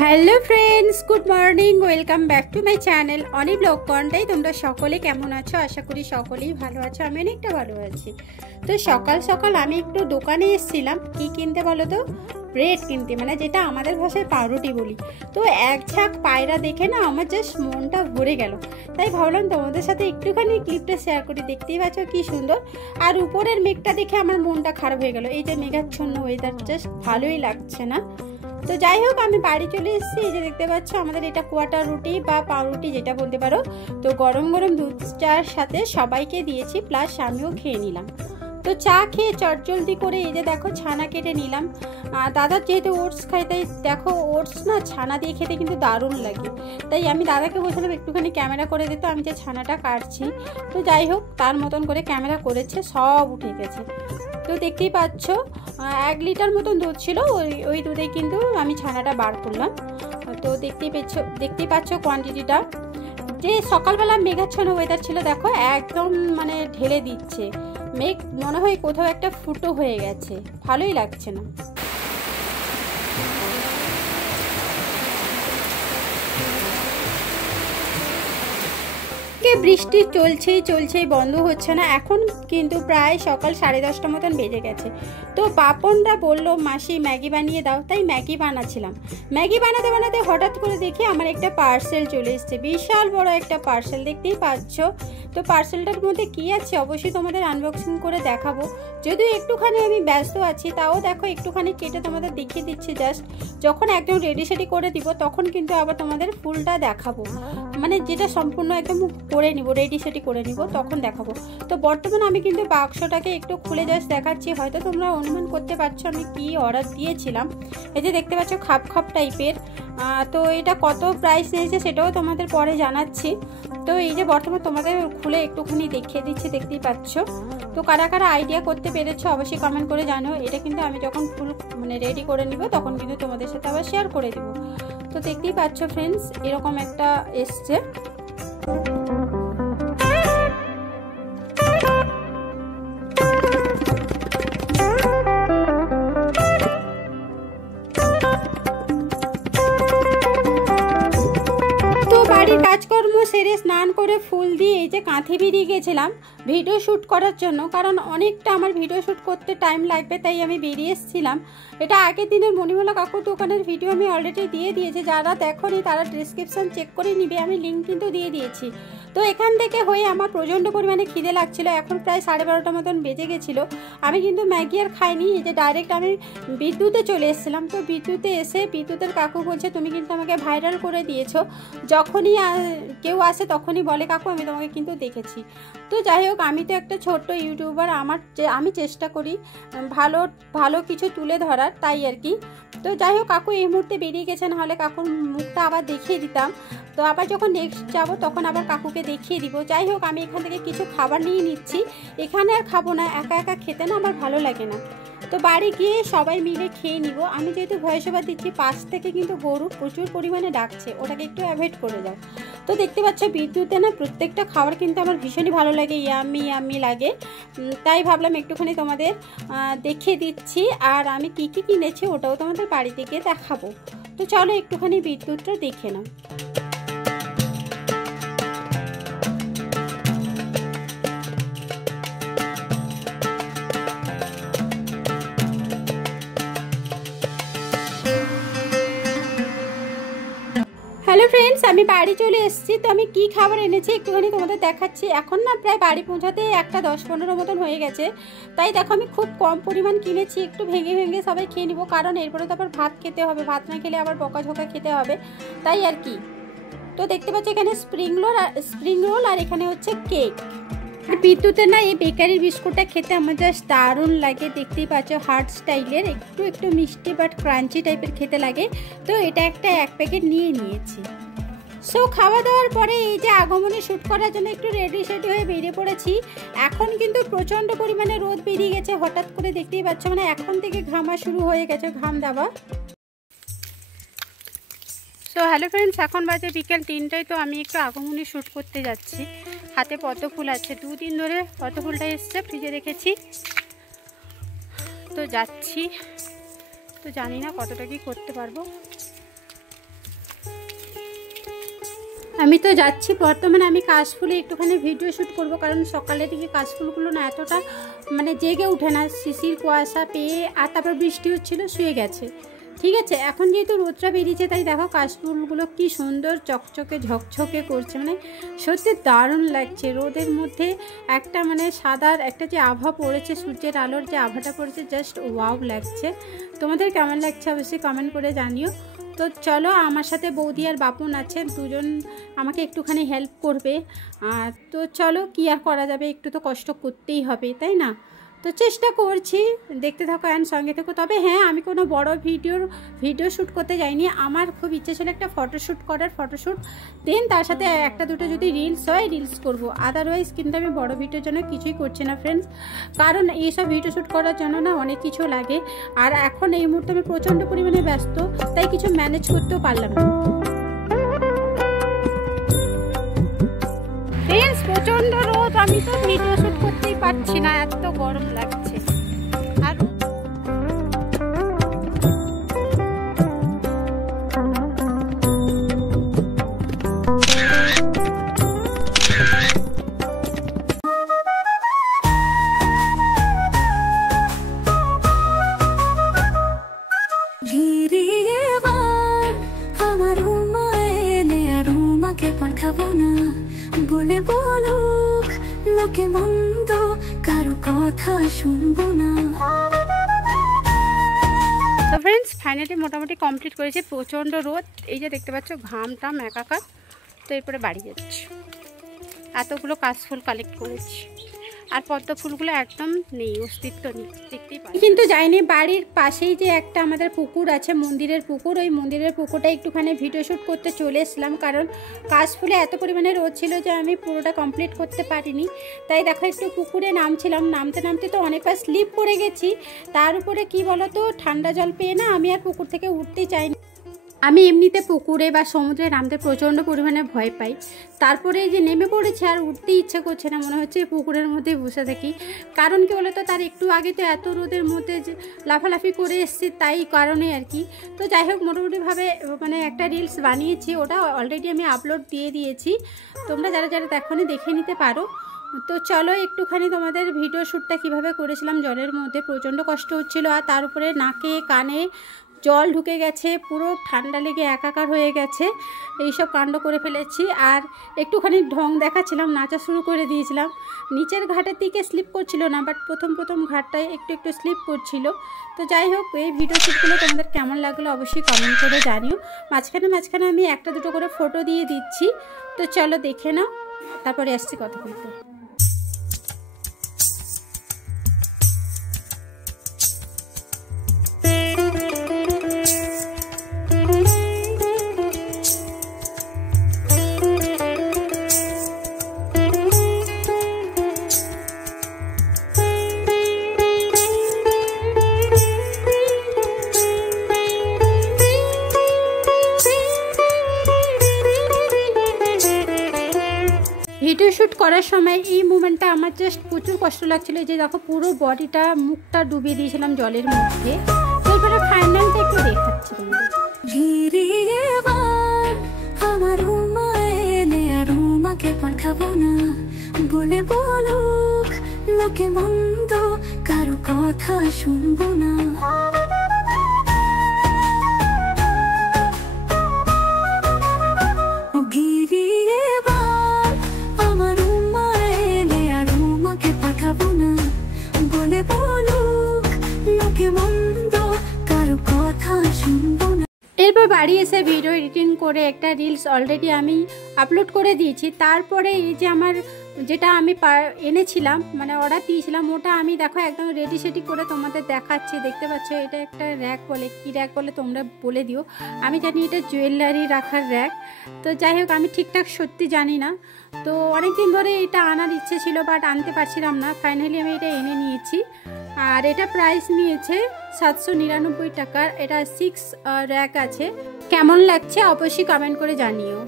Hello friends, good morning, welcome back to my channel Oni blog Contai. তোমরা সকলে কেমন আছো? আশা করি সকলেই ভালো আছো। আমি অনেকটা ভালো আছি। তো সকাল সকাল আমি একটু দোকানে এসেছিলাম। কি কিনতে বলো তো? ব্রেড কিনতে, মানে যেটা আমাদের ভাষায় পাউরুটি বলি। তো এক ঝাঁক পায়রা দেখে না আমার জাস্ট মনটা ভরে গেল। তাই ভাবলাম তোমাদের সাথে একটুখানি ক্লিপটা শেয়ার করি। দেখতেই পাচ্ছ কি সুন্দর। আর উপরের মেঘটা দেখে আমার মনটা খারাপ হয়ে গেল। এই যে মেঘাচ্ছন্ন ওয়েদার, জাস্ট ভালোই লাগছে না। তো যাই হোক, আমি বাড়ি চলে এসেছি। এই যে দেখতে পাচ্ছ আমাদের এটা কোয়াটার রুটি বা পাউরুটি যেটা বলতে পারো। তো গরম গরম দুধ চার সাথে সবাইকে দিয়েছি, প্লাস আমিও খেয়ে নিলাম। তো চা খেয়ে চটজলদি করে এই যে দেখো ছানা কেটে নিলাম। দাদা যেহেতু ওটস খাই, তাই দেখো ওটস না ছানা দিয়ে খেতে কিন্তু দারুণ লাগে। তাই আমি দাদাকে বলছিলাম একটুখানি ক্যামেরা করে দিত, আমি যে ছানাটা কাটছি। তো যাই হোক, তার মতন করে ক্যামেরা করেছে, সব উঠে গেছে। তো দেখতেই পাচ্ছ 1 লিটার মতন দুধ ছিল, ওই দুধে কিন্তু আমি ছানাটা বার করলাম। তো দেখতেই পাচ্ছ কোয়ান্টিটিটা। যে সকালবেলা মেঘাচ্ছন্ন ওয়েদার ছিল, দেখো একদম মানে ঢেলে দিচ্ছে মেঘ, মনে হয় কোথাও একটা ফুটো হয়ে গেছে, ভালোই লাগছে না। বৃষ্টি চলছেই বন্ধ হচ্ছে না। এখন কিন্তু প্রায় সকাল 10:30 মতন বেজে গেছে। তো বাপনরা বললো মাসি ম্যাগি বানিয়ে দাও, তাই ম্যাগি বানাচ্ছিলাম। ম্যাগি বানাতে বানাতে হঠাৎ করে দেখি আমার একটা পার্সেল চলে এসছে, বিশাল বড় একটা পার্সেল, দেখতেই পাচ্ছ। তো পার্সেলটার মধ্যে কি আছে অবশ্যই তোমাদের আনবক্সিং করে দেখাবো। যদিও একটুখানি আমি ব্যস্ত আছি, তাও দেখো একটুখানি কেটে তোমাদের দেখিয়ে দিচ্ছি। জাস্ট যখন একদম রেডি সেডি করে দিব তখন কিন্তু আবার তোমাদের ফুলটা দেখাবো, মানে যেটা সম্পূর্ণ একদম করে নিব, রেডি সেটি করে নিব, তখন দেখাবো। তো বর্তমানে আমি কিন্তু বাক্সটাকে একটু খুলে জাস্ট দেখাচ্ছি। হয়তো তোমরা অনুমান করতে পারছো আমি কি অর্ডার দিয়েছিলাম। এই যে দেখতে পাচ্ছ খাপ খাপ টাইপের। তো এটা কত প্রাইস নিয়েছে সেটাও তোমাদের পরে জানাচ্ছি। তো এই যে বর্তমানে তোমাদের খুলে একটুখানি দেখিয়ে দিচ্ছি, দেখতেই পাচ্ছ। তো কারা কারা আইডিয়া করতে পেরেছো অবশ্যই কমেন্ট করে জানো। এটা কিন্তু আমি যখন ফুল মানে রেডি করে নিব তখন কিন্তু তোমাদের সাথে আবার শেয়ার করে দিব। তো দেখতেই পাচ্ছ ফ্রেন্ডস, এরকম একটা এসছে। কাজকর্ম সেরে স্নান করে ফুল দিয়ে এই যে কাঁথি বেরিয়ে গেছিলাম ভিডিও শ্যুট করার জন্য, কারণ অনেকটা আমার ভিডিও শ্যুট করতে টাইম লাগবে, তাই আমি বেরিয়ে এসেছিলাম। এটা আগের দিনের মণিমালা কাকুর দোকানের ভিডিও আমি অলরেডি দিয়ে দিয়েছি, যারা দেখোনি তারা ডেসক্রিপশন চেক করে নিবে, আমি লিঙ্ক কিন্তু দিয়ে দিয়েছি। তো এখান থেকে হয়ে আমার প্রচণ্ড পরিমাণে খিদে লাগছিল, এখন প্রায় 12:30 মতন বেজে গেছিলো। আমি কিন্তু ম্যাগি আর খাইনি, এই যে ডাইরেক্ট আমি বিদ্যুতে চলে এসেছিলাম। তো বিদ্যুতে এসে বিদ্যুতের কাকু বলছে তুমি কিন্তু আমাকে ভাইরাল করে দিয়েছো, যখনই কেউ আসে তখনই বলে কাকু আমি তোমাকে কিন্তু দেখেছি। তো যাই হোক, আমি তো একটা ছোট্ট ইউটিউবার, আমি চেষ্টা করি ভালো ভালো কিছু তুলে ধরার, তাই আর কি। তো যাই হোক, কাকু এই মুহূর্তে বেরিয়ে গেছে, নাহলে কাকুর মুখটা আবার দেখিয়ে দিতাম। তো আবার যখন নেক্সট যাবো তখন আবার কাকুকে দেখিয়ে দিব। যাই হোক, আমি এখান থেকে কিছু খাবার নিয়ে নিচ্ছি, এখানে আর খাবো না, একা একা খেতে না আমার ভালো লাগে না। তো বাড়ি গিয়ে সবাই মিলে খেয়ে নিব। আমি যেহেতু ভয়েস ওভার দিচ্ছি, পাশ থেকে কিন্তু গরু প্রচুর পরিমাণে ডাকছে, ওটাকে একটু অ্যাভয়েড করে যাও। তো দেখতে পাচ্ছ বিদ্যুতে না প্রত্যেকটা খাবার কিন্তু আমার ভীষণই ভালো লাগে, ইয়ামি লাগে। তাই ভাবলাম একটুখানি তোমাদের দেখিয়ে দিচ্ছি। আর আমি কি কি কিনেছি ওটাও তোমাদের বাড়িতে গিয়ে দেখাবো। তো চলো একটুখানি বিদ্যুৎটা দেখে নাও। হ্যালো ফ্রেন্ডস, আমি বাড়ি চলে এসেছি। তো আমি কি খাবার এনেছি একটুখানি তোমাদের দেখাচ্ছি। এখন না প্রায় বাড়ি পৌঁছাতে 1:10-15 মতন হয়ে গেছে, তাই দেখো আমি খুব কম পরিমাণ কিনেছি, একটু ভেঙে ভেঙে সবাই খেয়ে নিব, কারণ এরপরে তো আবার ভাত খেতে হবে, ভাত না খেলে আবার বকাঝকা খেতে হবে, তাই আর কি। তো দেখতে পাচ্ছি এখানে স্প্রিং রোল আর এখানে হচ্ছে কেক। আর বিদ্যুতে না এই বেকারি বিস্কুটটা খেতে আমার জাস্ট দারুণ লাগে, দেখতেই পাচ্ছ হার্ট স্টাইলের, একটু মিষ্টি বাট ক্রাঞ্চি টাইপের খেতে লাগে। তো এটা এক প্যাকেট নিয়ে নিয়েছি। সো খাওয়া দাওয়ার পরে এই যে আগমনী শ্যুট করার জন্য একটু রেডি সেডি হয়ে বেরিয়ে পড়েছি। এখন কিন্তু প্রচণ্ড পরিমাণে রোদ বেরিয়ে গেছে হঠাৎ করে, দেখতেই পাচ্ছ, মানে এখন থেকে ঘামা শুরু হয়ে গেছে, ঘাম দেওয়া। সো হ্যালো ফ্রেন্ডস, এখন বাজে বিকেল 3টায়। তো আমি একটু আগমনী শ্যুট করতে যাচ্ছি। হাতে পদ্ম ফুল আছে, 2 দিন ধরে পদ্ম ফুলটা এসছে, ফ্রিজে রেখেছি। তো যাচ্ছি, তো জানি না কতটা কি করতে পারবো। আমি তো যাচ্ছি বর্তমানে আমি কাশফুলে একটুখানি ভিডিও শ্যুট করব, কারণ সকালের দিকে কাশফুলগুলো না এতটা মানে জেগে ওঠে না, শিশির কুয়াশা পেয়ে আর তারপর বৃষ্টি হচ্ছিল, শুয়ে গেছে। ঠিক আছে, এখন যেহেতু রোদটা বেরিয়েছে তাই দেখো কাশফুলগুলো কি সুন্দর চকচকে ঝকঝকে করছে, মানে সত্যি দারুণ লাগছে। রোদের মধ্যে একটা মানে সাদার একটা যে আভা পড়েছে, সূর্যের আলোর যে আভাটা পড়েছে, জাস্ট ওয়াও লাগছে। তোমাদের কেমন লাগছে অবশ্যই কমেন্ট করে জানিও। তো চলো, আমার সাথে বৌদি আর বাপন আছে, দুজন আমাকে একটুখানি হেল্প করবে। আর তো চলো, কি আর করা যাবে, একটু তো কষ্ট করতেই হবে, তাই না? তো চেষ্টা করছি, দেখতে থাকো অ্যান্ড সঙ্গে থেকো। তবে হ্যাঁ, আমি কোনো বড় ভিডিও শ্যুট করতে যাইনি। আমার খুব ইচ্ছে ছিল একটা ফটোশ্যুট দেন তার সাথে একটা দুটো যদি রিলস হয় রিলস করব, আদারওয়াইজ কিন্তু আমি বড় ভিডিওর জন্য কিছুই করছি না ফ্রেন্ডস, কারণ এইসব ভিডিও শ্যুট করার জন্য না অনেক কিছু লাগে। আর এখন এই মুহূর্তে আমি প্রচণ্ড পরিমাণে ব্যস্ত, তাই কিছু ম্যানেজ করতেও পারলাম না। প্রচন্ড রোদ, আমি তো ভিডিও শ্যুট করতেই পারছি না, এত গরম লাগছে। আর বলে বলুক লোকে মন্দ, কারো কথা শুনবো না। তো ফ্রেন্ডস ফাইনালি মোটামুটি কমপ্লিট করেছি। প্রচণ্ড রোদ, এই যে দেখতে পাচ্ছ ঘামটাম একাকার। তো এরপরে বাড়ি যাচ্ছি, এতগুলো কাশফুল কালেক্ট করেছি, আর পদ্ম ফুলগুলো একদম নেই, অস্তিত্ব নেই, দেখতেই পাই। কিন্তু যাইনি, বাড়ির পাশেই যে একটা আমাদের পুকুর আছে, মন্দিরের পুকুর, ওই মন্দিরের পুকুরটা একটুখানি ভিডিও শ্যুট করতে চলে এসলাম, কারণ কাশফুলে এত পরিমাণে রোদ ছিল যে আমি পুরোটা কমপ্লিট করতে পারিনি। তাই দেখো একটু পুকুরে নামছিলাম, নামতে তো অনেকবার স্লিপ করে গেছি। তার উপরে কি বলো তো, ঠান্ডা জল পেয়ে না আমি আর পুকুর থেকে উঠতেই চাইনি। আমি এমনিতে পুকুরে বা সমুদ্রে নামতে প্রচণ্ড পরিমাণে ভয় পাই, তারপরে যে নেমে পড়েছে আর উঠতে ইচ্ছে করছে না, মনে হচ্ছে পুকুরের মধ্যেই বসে থাকি। কারণ কি বলতো, তার একটু আগে তো এত রোদের মধ্যে যে লাফালাফি করে এসেছি, তাই কারণে আর কি। তো যাই হোক, মোটামুটিভাবে মানে একটা রিলস বানিয়েছি, ওটা অলরেডি আমি আপলোড দিয়ে দিয়েছি, তোমরা যারা যারা দেখোনি দেখে নিতে পারো। তো চলো একটুখানি তোমাদের ভিডিও শ্যুটটা কীভাবে করেছিলাম, জলের মধ্যে প্রচণ্ড কষ্ট হচ্ছিলো, আর তার উপরে নাকে কানে জল ঢুকে গেছে, পুরো ঠান্ডা লেগে একাকার হয়ে গেছে, এইসব কাণ্ড করে ফেলেছি। আর একটুখানি ঢং দেখাচ্ছিলাম, নাচা শুরু করে দিয়েছিলাম। নিচের ঘাটের দিকে স্লিপ করছিল না, বাট প্রথম ঘাটটায় একটু স্লিপ করছিল। তো যাই হোক, এই ভিডিও শ্যুটগুলো তোমাদের কেমন লাগলো অবশ্যই কমেন্ট করে জানিও। মাঝখানে আমি একটা দুটো করে ফটো দিয়ে দিচ্ছি। তো চলো দেখে নাও, তারপরে আসছি কথা বলতে। ভিডিও শ্যুট করার সময় এই মুমেন্টটা আমার জাস্ট প্রচুর কষ্ট লাগছিল, যে দেখো পুরো বডিটা মুখটা ডুবিয়ে দিয়েছিলাম জলের মধ্যে। তারপরে ফাইনালটা একটু দেখাচ্ছি তোমাদের। আমার রুমাকে পাঠাবো না, বলে বলুক লোকে মন্দ, কারো কথা শুনবো না। এরপর বাড়ি এসে ভিডিও এডিটিং করে একটা রিলস অলরেডি আমি আপলোড করে দিয়েছি। তারপরে এই যে আমার যেটা আমি এনেছিলাম, মানে অর্ডার দিয়েছিলাম, ওটা আমি দেখো একদম রেডি সেটি করে তোমাদের দেখাচ্ছি। দেখতে পাচ্ছ, এটা একটা র্যাক বলে, কি র্যাক বলে তোমরা বলে দিও, আমি জানি এটা জুয়েলারি রাখার র্যাক। তো যাই হোক, আমি ঠিকঠাক সত্যি জানি না। তো অনেকদিন ধরে এটা আনার ইচ্ছে ছিল, বাট আনতে পারছিলাম না, ফাইনালি আমি এটা এনে নিয়েছি। আর এটা প্রাইস নিয়েছে 799 টাকার। এটা 6 র্যাক আছে। কেমন লাগছে অবশ্যই কমেন্ট করে জানিও।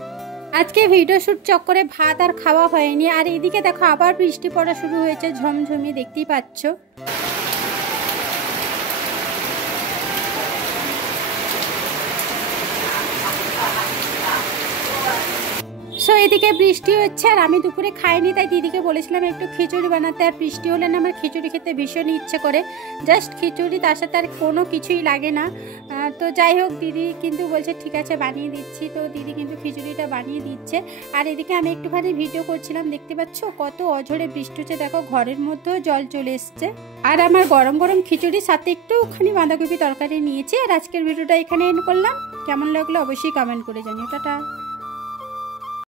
আজকে ভিডিও শ্যুট চক্করে ভাত আর খাওয়া হয়নি। আর এদিকে দেখো আবার বৃষ্টি পড়া শুরু হয়েছে, ঝমঝমি, দেখতেই পাচ্ছ। সো এদিকে বৃষ্টি হচ্ছে আর আমি দুপুরে খাইনি, তাই দিদিকে বলেছিলাম একটু খিচুড়ি বানাতে। আর বৃষ্টি হলে না আমার খিচুড়ি খেতে ভীষণই ইচ্ছে করে, জাস্ট খিচুড়ি, তার সাথে আর কোনো কিছুই লাগে না। তো যাই হোক, দিদি কিন্তু বলছে ঠিক আছে বানিয়ে দিচ্ছি, তো দিদি কিন্তু খিচুড়িটা বানিয়ে দিচ্ছে। আর এদিকে আমি একটুখানি ভিডিও করছিলাম, দেখতে পাচ্ছ কত অঝরে বৃষ্টি হচ্ছে, দেখো ঘরের মধ্যেও জল চলে এসছে। আর আমার গরম গরম খিচুড়ির সাথে একটুখানি বাঁধাকপি তরকারি নিয়েছি। আর আজকের ভিডিওটা এখানে এন্ড করলাম, কেমন লাগলো অবশ্যই কমেন্ট করে জানিও। টাটা।